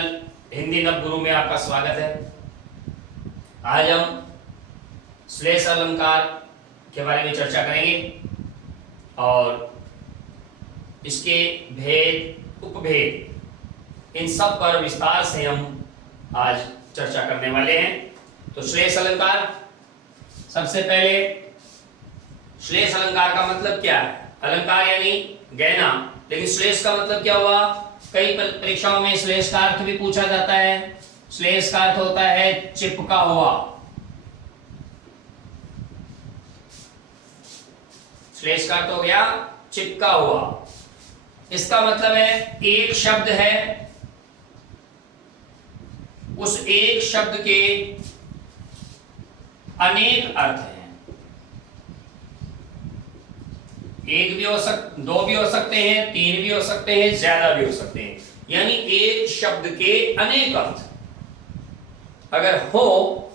Channel Hindi नव गुरु में आपका स्वागत है। आज हम श्लेष अलंकार के बारे में चर्चा करेंगे और इसके भेद, उपभेद, इन सब पर विस्तार से हम आज चर्चा करने वाले हैं। तो श्लेष अलंकार, सबसे पहले श्लेष अलंकार का मतलब क्या है? अलंकार यानी गहना, लेकिन श्लेष का मतलब क्या हुआ? कई परीक्षाओं में श्लेष का अर्थ भी पूछा जाता है। श्लेष का अर्थ होता है चिपका हुआ। श्लेष का अर्थ हो गया चिपका हुआ। इसका मतलब है एक शब्द है, उस एक शब्द के अनेक अर्थ हैं। एक भी हो दो भी हो सकते हैं, तीन भी हो सकते हैं, ज्यादा भी हो सकते हैं। यानी एक शब्द के अनेक अर्थ अगर हो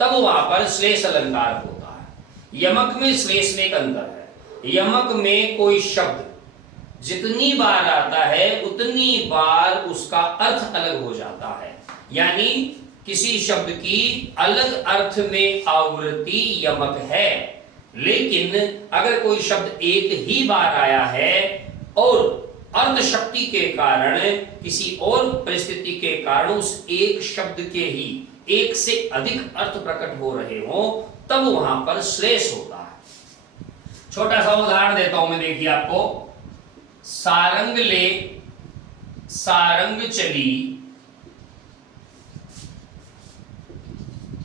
तब वहां पर श्लेष अलंकार होता है। यमक में श्लेष में एक अंतर है। यमक में कोई शब्द जितनी बार आता है उतनी बार उसका अर्थ अलग हो जाता है। यानी किसी शब्द की अलग अर्थ में आवृत्ति यमक है। लेकिन अगर कोई शब्द एक ही बार आया है और अर्थ शक्ति के कारण, किसी और परिस्थिति के कारण उस एक शब्द के ही एक से अधिक अर्थ प्रकट हो रहे हो, तब वहां पर श्लेष होता है। छोटा सा उदाहरण देता हूं मैं, देखिए आपको। सारंग ले सारंग चली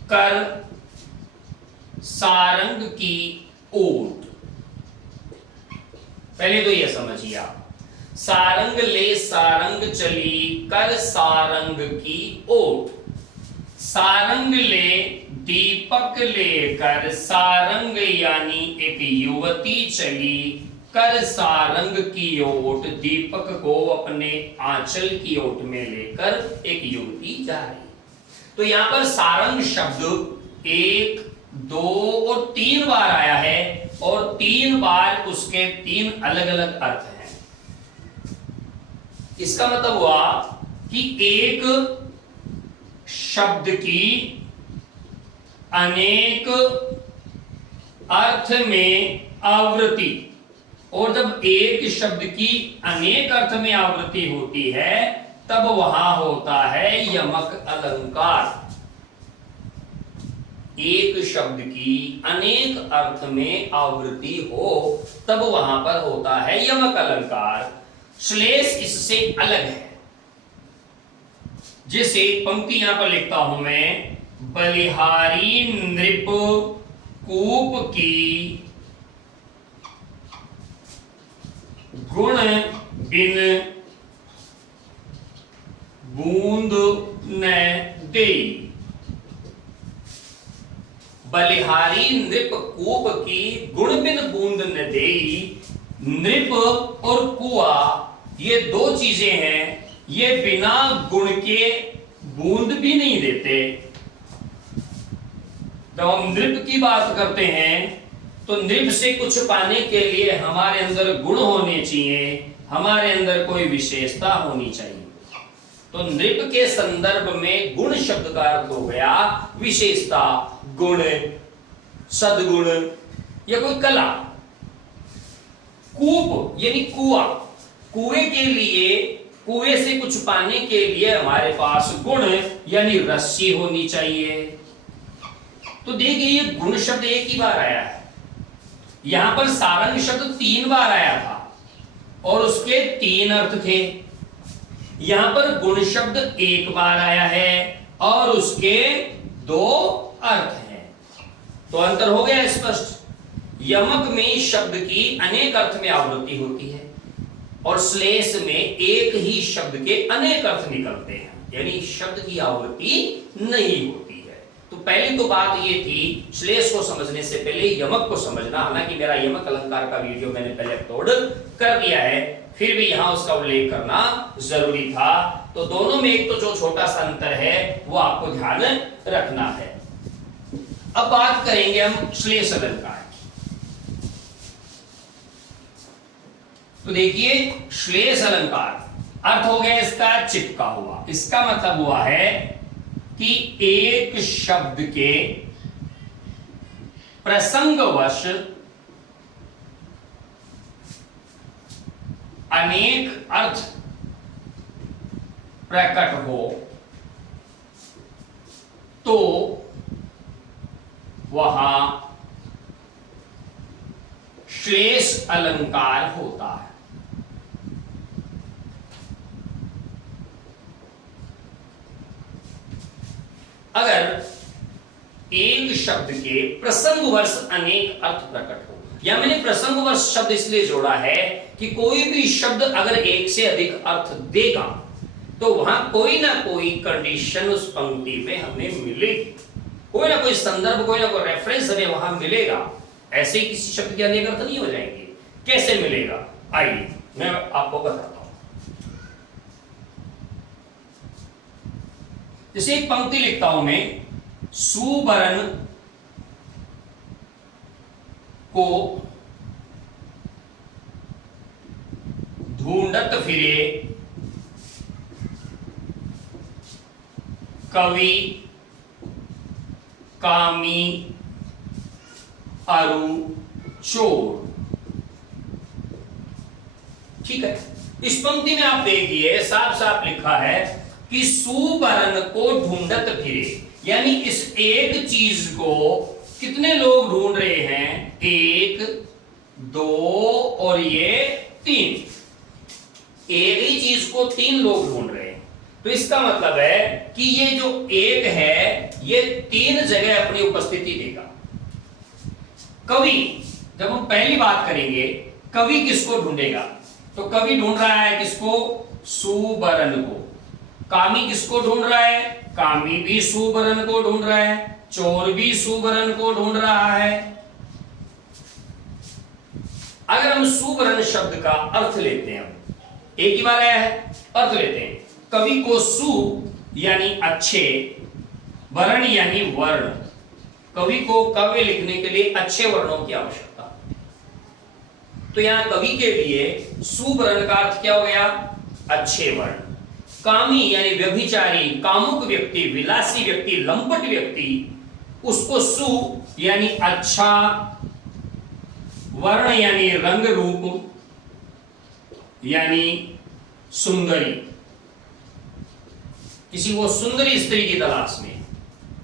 कर सारंग की ओट। पहले तो यह समझिए आप, सारंग ले सारंग चली कर सारंग की ओट। सारंग ले दीपक लेकर सारंग यानी एक युवती चली कर सारंग की ओट। दीपक को अपने आंचल की ओट में लेकर एक युवती जा रही। तो यहां पर सारंग शब्द एक, दो और तीन बार आया है और तीन बार उसके तीन अलग अलग अर्थ हैं। इसका मतलब हुआ कि एक शब्द की अनेक अर्थ में आवृत्ति, और जब एक शब्द की अनेक अर्थ में आवृत्ति होती है तब वहां होता है यमक अलंकार। एक शब्द की अनेक अर्थ में आवृत्ति हो तब वहां पर होता है यमक अलंकार। श्लेष इससे अलग है। जैसे पंक्ति यहां पर लिखता हूं मैं, बलिहारी नृप कूप की गुण बिन बूंद न देई। बलिहारी नृप कूप की गुण बिन बूंद न देई। नृप और कुआ ये दो चीजें हैं, ये बिना गुण के बूंद भी नहीं देते। जब हम नृप की बात करते हैं तो नृप से कुछ पाने के लिए हमारे अंदर गुण होने चाहिए, हमारे अंदर कोई विशेषता होनी चाहिए। तो नृप के संदर्भ में गुण शब्द का अर्थ हो गया विशेषता, गुण, सद्गुण या कोई कला। कूप यानी कुआं, कुएं के लिए, कुएं से कुछ पाने के लिए हमारे पास गुण यानी रस्सी होनी चाहिए। तो देखिए ये गुण शब्द एक ही बार आया है। यहां पर सारंग शब्द तीन बार आया था और उसके तीन अर्थ थे। यहां पर गुण शब्द एक बार आया है और उसके दो अर्थ हैं। तो अंतर हो गया स्पष्ट। यमक में शब्द की अनेक अर्थ में आवृत्ति होती है और श्लेष में एक ही शब्द के अनेक अर्थ निकलते हैं, यानी शब्द की आवृत्ति नहीं होती है। तो पहली तो बात ये थी, श्लेष को समझने से पहले यमक को समझना। हालांकि मेरा यमक अलंकार का वीडियो मैंने पहले अपलोड कर दिया है, फिर भी यहां उसका उल्लेख करना जरूरी था। तो दोनों में एक तो जो छोटा सा अंतर है वो आपको ध्यान रखना है। अब बात करेंगे हम श्लेष अलंकार की। तो देखिए श्लेष अलंकार अर्थ हो गया इसका चिपका हुआ। इसका मतलब हुआ है कि एक शब्द के प्रसंगवश अनेक अर्थ प्रकट हो तो वहां श्लेष अलंकार होता है। अगर एक शब्द के प्रसंगवश अनेक अर्थ प्रकट हो, या मैंने प्रसंगवश शब्द इसलिए जोड़ा है कि कोई भी शब्द अगर एक से अधिक अर्थ देगा तो वहां कोई ना कोई कंडीशन उस पंक्ति में हमें मिलेगी, कोई ना कोई संदर्भ, कोई ना कोई रेफरेंस हमें वहां मिलेगा। ऐसे ही किसी शब्द के अनेक अर्थ नहीं हो जाएंगे। कैसे मिलेगा, आइए मैं आपको बताता हूं। जैसे एक पंक्ति लिखता हूं मैं, सुबरन को ढूंढत फिरे कवि कामी अरु चोर। ठीक है, इस पंक्ति में आप देखिए साफ साफ लिखा है कि सुबरन को ढूंढत फिरे, यानी इस एक चीज को कितने लोग ढूंढ रहे हैं, 1 2 और ये 3। एक ही चीज को 3 लोग ढूंढ रहे हैं, तो इसका मतलब है कि ये जो एक है ये 3 जगह अपनी उपस्थिति देगा। कवि, जब हम पहली बात करेंगे कवि किसको ढूंढेगा, तो कवि ढूंढ रहा है किसको, सुबरन को। कामी किसको ढूंढ रहा है, कामी भी सुबरन को ढूंढ रहा है, चोर भी सुबरन को ढूंढ रहा है। अगर हम सुबरन शब्द का अर्थ लेते हैं, एक ही बार आया है, अर्थ लेते हैं। कवि को सु यानी अच्छे, वर्ण यानी वर्ण, कवि को काव्य लिखने के लिए अच्छे वर्णों की आवश्यकता। तो यहां कवि के लिए सुवर्ण का अर्थ क्या हो गया, अच्छे वर्ण। कामी यानी व्यभिचारी, कामुक व्यक्ति, विलासी व्यक्ति, लंपट व्यक्ति, उसको सु यानी अच्छा, वर्ण यानी रंग रूप यानी सुंदरी, किसी वो सुंदरी स्त्री की तलाश में,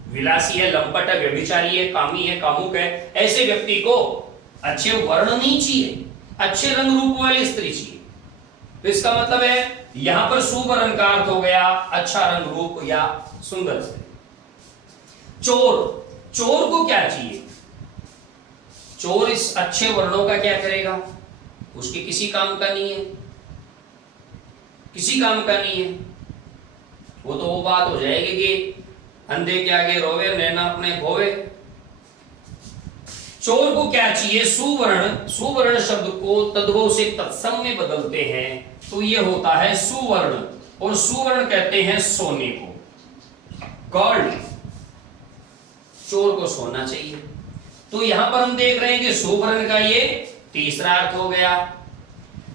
विलासी है, लंपट है, व्यभिचारी है, कामी है, कामुक है, ऐसे व्यक्ति को अच्छे वर्ण नहीं चाहिए, अच्छे रंग रूप वाली स्त्री चाहिए। तो इसका मतलब है यहां पर सुवर्ण का अर्थ हो गया अच्छा रंग रूप या सुंदर स्त्री। चोर, चोर को क्या चाहिए, चोर इस अच्छे वर्णों का क्या करेगा, उसके किसी काम का नहीं है, किसी काम का नहीं है। वो तो वो बात हो जाएगी कि अंधे के आगे रोवे नैना अपने खोवे। चोर को क्या चाहिए, सुवर्ण। सुवर्ण शब्द को तद्भव से तत्सम में बदलते हैं तो ये होता है सुवर्ण, और सुवर्ण कहते हैं सोने को, गोल्ड। चोर को सोना चाहिए। तो यहां पर हम देख रहे हैं कि सुवर्ण का ये तीसरा अर्थ हो गया।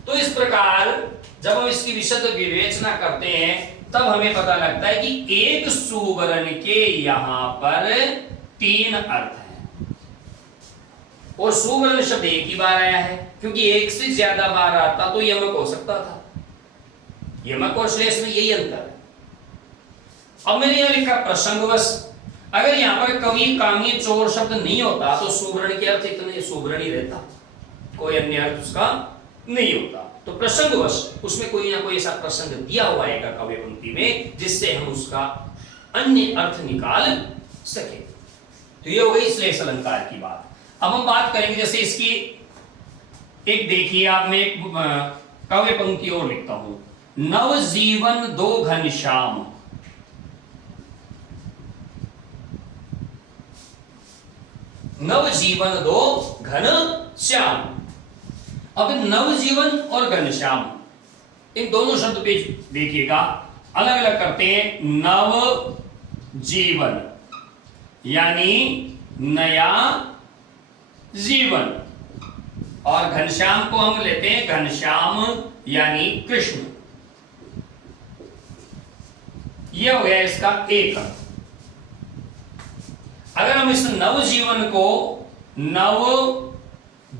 तो इस प्रकार जब हम इसकी विशद विवेचना करते हैं तब हमें पता लगता है कि एक सुवर्ण के यहां पर 3 अर्थ हैं, और सुवर्ण शब्द एक ही बार आया है, क्योंकि एक से ज्यादा बार आता तो यमक हो सकता था। यमक और श्लेष में यही अंतर है। अब मैंने यहां लिखा प्रसंगवश। अगर यहां पर कवि, कामी, चोर शब्द नहीं होता तो सुवर्ण के अर्थ इतने सुवर्ण ही रहता, कोई अन्य अर्थ उसका नहीं होता। तो प्रसंगवश उसमें कोई ना कोई ऐसा प्रसंग दिया हुआ है काव्य पंक्ति में जिससे हम उसका अन्य अर्थ निकाल सके। तो ये हो गई श्लेष अलंकार की बात। अब हम बात करेंगे जैसे इसकी एक, देखिए आप, मैं एक काव्य पंक्ति और लिखता हूं, नवजीवन दो घनश्याम। नवजीवन दो घनश्याम। अब नवजीवन और घनश्याम इन दोनों शब्द पे देखिएगा, अलग अलग करते हैं। नव जीवन यानी नया जीवन, और घनश्याम को हम लेते हैं घनश्याम यानी कृष्ण। ये हो गया इसका एक अर्थ। अगर हम इस नवजीवन को नव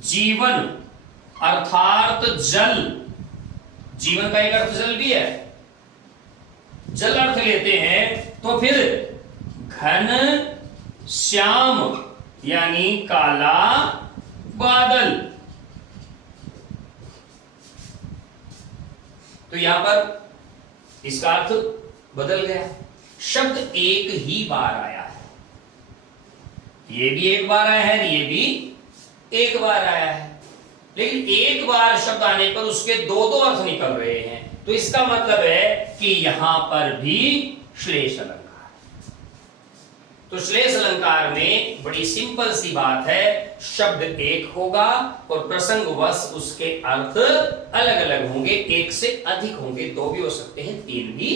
जीवन अर्थात जल, जीवन का एक अर्थ जल भी है, जल अर्थ लेते हैं तो फिर घन श्याम यानी काला बादल। तो यहां पर इसका अर्थ बदल गया, शब्द एक ही बार आया है, ये भी एक बार आया है, ये भी एक बार आया है, लेकिन एक बार शब्द आने पर उसके दो दो अर्थ निकल रहे हैं। तो इसका मतलब है कि यहां पर भी श्लेष अलंकार। तो श्लेष अलंकार में बड़ी सिंपल सी बात है, शब्द एक होगा और प्रसंगवश उसके अर्थ अलग अलग होंगे, एक से अधिक होंगे, दो भी हो सकते हैं, तीन भी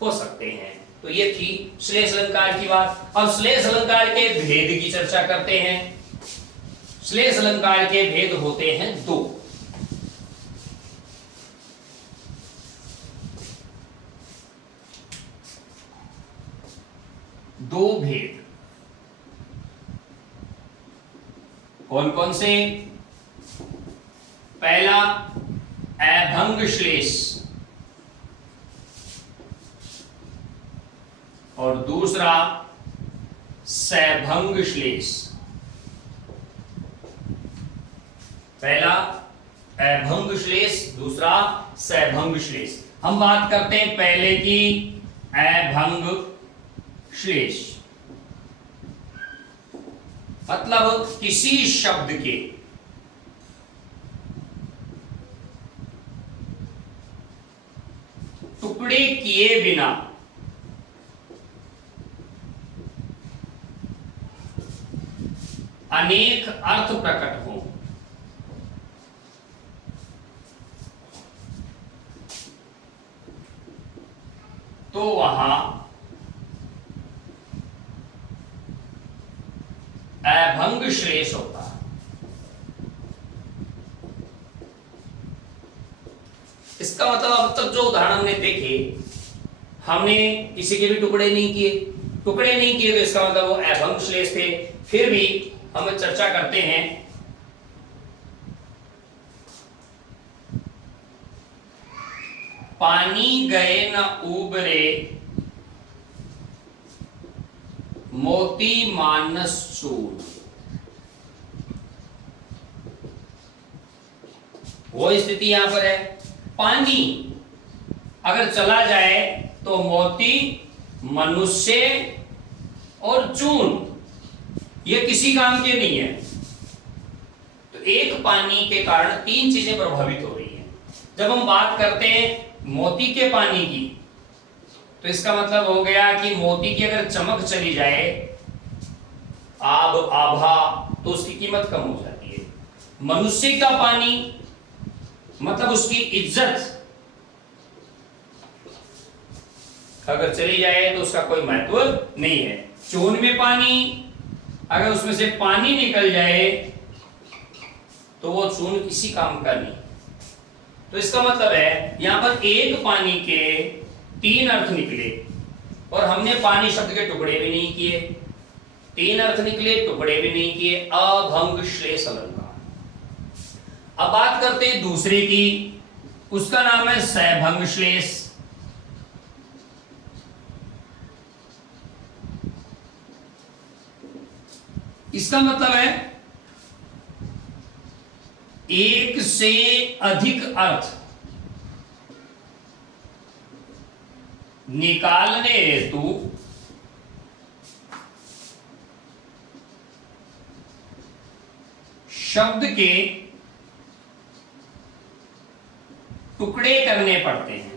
हो सकते हैं। तो ये थी श्लेष अलंकार की बात। अब श्लेष अलंकार के भेद की चर्चा करते हैं। श्लेष अलंकार के भेद होते हैं दो। दो भेद कौन कौन से? पहला अभंग श्लेष और दूसरा सैभंग श्लेष। पहला अभंग श्लेष, दूसरा सैभंग श्लेष। हम बात करते हैं पहले की, अभंग श्लेष मतलब किसी शब्द के टुकड़े किए बिना अनेक अर्थ प्रकट हो, तो वहां अभंग श्लेष होता है। इसका मतलब अब तक जो उदाहरण हमने देखे, हमने किसी के भी टुकड़े नहीं किए, टुकड़े नहीं किए तो इसका मतलब वो अभंग श्लेष थे। फिर भी हम चर्चा करते हैं, पानी गए न उबरे मोती मानस चूर। वो स्थिति यहां पर है, पानी अगर चला जाए तो मोती, मनुष्य और चून ये किसी काम के नहीं है। तो एक पानी के कारण तीन चीजें प्रभावित हो रही हैं। जब हम बात करते हैं मोती के पानी की, तो इसका मतलब हो गया कि मोती की अगर चमक चली जाए, आभ आभा, तो उसकी कीमत कम हो जाती है। मनुष्य का पानी मतलब उसकी इज्जत अगर चली जाए तो उसका कोई महत्व नहीं है। चून में पानी, अगर उसमें से पानी निकल जाए तो वो चून किसी काम का नहीं। तो इसका मतलब है यहां पर एक पानी के तीन अर्थ निकले और हमने पानी शब्द के टुकड़े भी नहीं किए, तीन अर्थ निकले, टुकड़े भी नहीं किए, अभंग श्लेष अलंकार। अब बात करते हैं दूसरे की, उसका नाम है सैभंग श्लेष। इसका मतलब है एक से अधिक अर्थ निकालने हेतु शब्द के टुकड़े करने पड़ते हैं।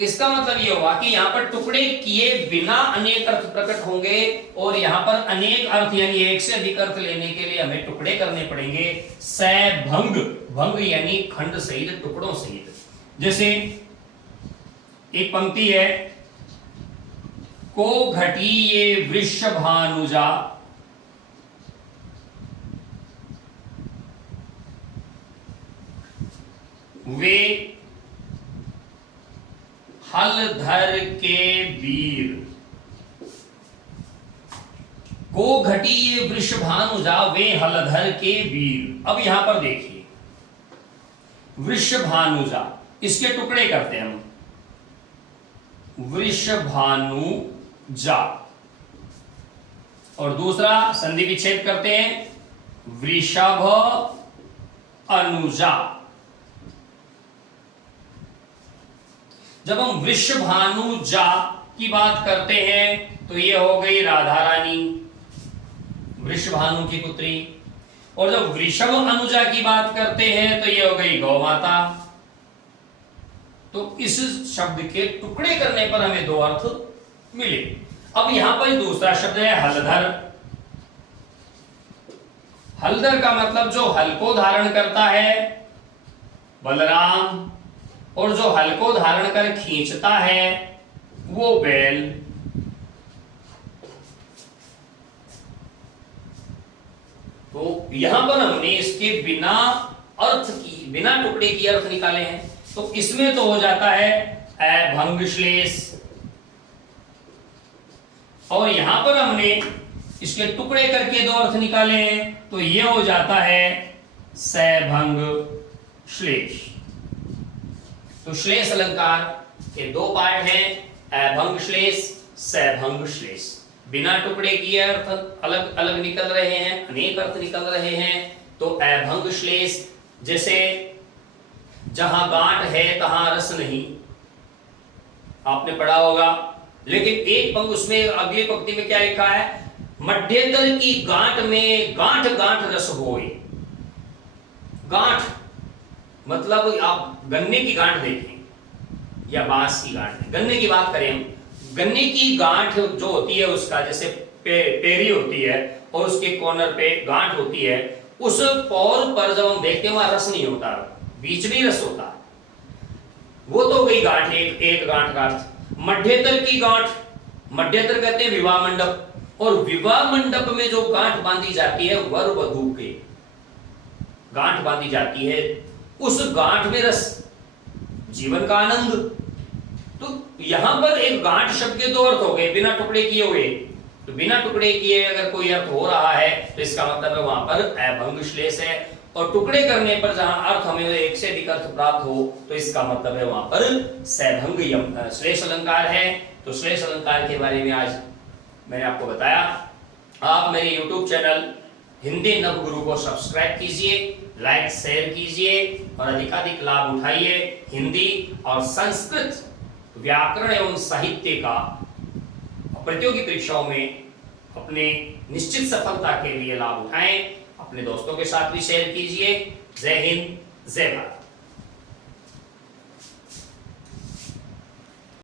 इसका मतलब यह हुआ कि यहां पर टुकड़े किए बिना अनेक अर्थ प्रकट होंगे और यहां पर अनेक अर्थ यानी एक से अधिक अर्थ लेने के लिए हमें टुकड़े करने पड़ेंगे। सैभंग, भंग यानी खंड सहित, टुकड़ों सहित। जैसे एक पंक्ति है, को घटी ये वृषभानुजा वे हलधर के वीर, को घटी ये वृषभानुजा वे हलधर के वीर। अब यहां पर देखिए वृषभानुजा, इसके टुकड़े करते हैं हम, वृषभानुजा, और दूसरा संधि विच्छेद करते हैं वृषभ अनुजा। जब हम वृषभानुजा की बात करते हैं तो ये हो गई राधा रानी, वृषभानु की पुत्री, और जब वृषभ अनुजा की बात करते हैं तो ये हो गई गौ माता। तो इस शब्द के टुकड़े करने पर हमें दो अर्थ मिले। अब यहां पर दूसरा शब्द है हलधर। हलधर का मतलब जो हल को धारण करता है बलराम, और जो हल को धारण कर खींचता है वो बैल। तो यहां पर हमने इसके बिना अर्थ की, बिना टुकड़े की अर्थ निकाले हैं। तो इसमें तो हो जाता है अभंग श्लेष, और यहां पर हमने इसके टुकड़े करके दो अर्थ निकाले हैं, तो यह हो जाता है सैभंग श्लेष। तो श्लेष अलंकार के दो पार्ट हैं, अभंग श्लेष, सैभंग श्लेष। बिना टुकड़े किए अर्थ अलग अलग निकल रहे हैं, अनेक अर्थ निकल रहे हैं। तो अभंग श्लेष, जैसे जहां गांठ है तहां रस नहीं, आपने पढ़ा होगा। लेकिन एक पंक्ति उसमें अगली पंक्ति में क्या लिखा है, मध्यतर की गांठ में गांठ गांठ रस होए। गांठ मतलब आप गन्ने की गांठ देखें या बांस की गांठ, गन्ने की बात करें हम, गन्ने की गांठ जो होती है उसका जैसे पेरी होती है और उसके कॉर्नर पे गांठ होती है, उस पौर पर जब हम देखते हैं वहां रस नहीं होता, बीच में रस होता है। वो तो गई गांठ, एक गांठ का अर्थ। मध्यतर की गांठ, मध्यतर कहते हैं विवाह मंडप, और विवाह मंडप में जो गांठ बांधी जाती है वर वधू के गांठ बांधी जाती है, उस गांठ में रस, जीवन का आनंद। तो यहां पर एक गांठ शब्द के दो अर्थ हो गए बिना टुकड़े किए हुए। तो बिना टुकड़े किए अगर कोई अर्थ हो रहा है तो इसका मतलब है वहां पर अभंग श्लेष है, और टुकड़े करने पर जहां अर्थ हमें एक से अधिक अर्थ प्राप्त हो तो इसका मतलब है वहां पर सैभंग श्लेष अलंकार है। तो श्लेष अलंकार के बारे में आज मैंने आपको बताया। आप मेरे YouTube चैनल हिंदी नवगुरु को सब्सक्राइब कीजिए, लाइक शेयर कीजिए और अधिकाधिक लाभ उठाइए। हिंदी और संस्कृत व्याकरण एवं साहित्य का प्रतियोगी परीक्षाओं में अपने निश्चित सफलता के लिए लाभ उठाएं। अपने दोस्तों के साथ भी शेयर कीजिए। जय हिंद, जय भारत।